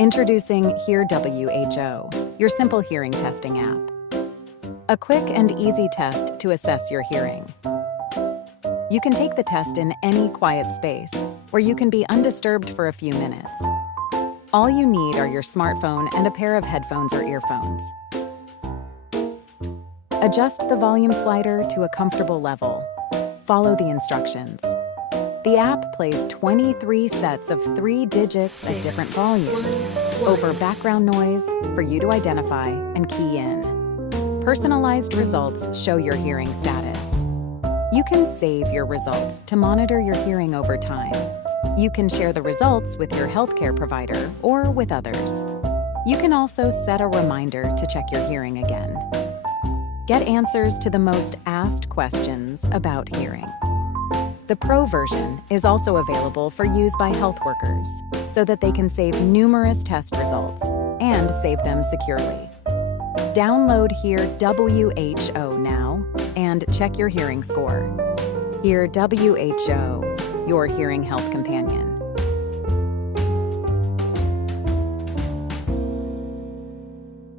Introducing hearWHO, your simple hearing testing app. A quick and easy test to assess your hearing. You can take the test in any quiet space, where you can be undisturbed for a few minutes. All you need are your smartphone and a pair of headphones or earphones. Adjust the volume slider to a comfortable level. Follow the instructions. The app plays 23 sets of 3 digits at different volumes over background noise for you to identify and key in. Personalized results show your hearing status. You can save your results to monitor your hearing over time. You can share the results with your healthcare provider or with others. You can also set a reminder to check your hearing again. Get answers to the most asked questions about hearing. The Pro version is also available for use by health workers so that they can save numerous test results and save them securely. Download hearWHO now and check your hearing score. hearWHO, your hearing health companion.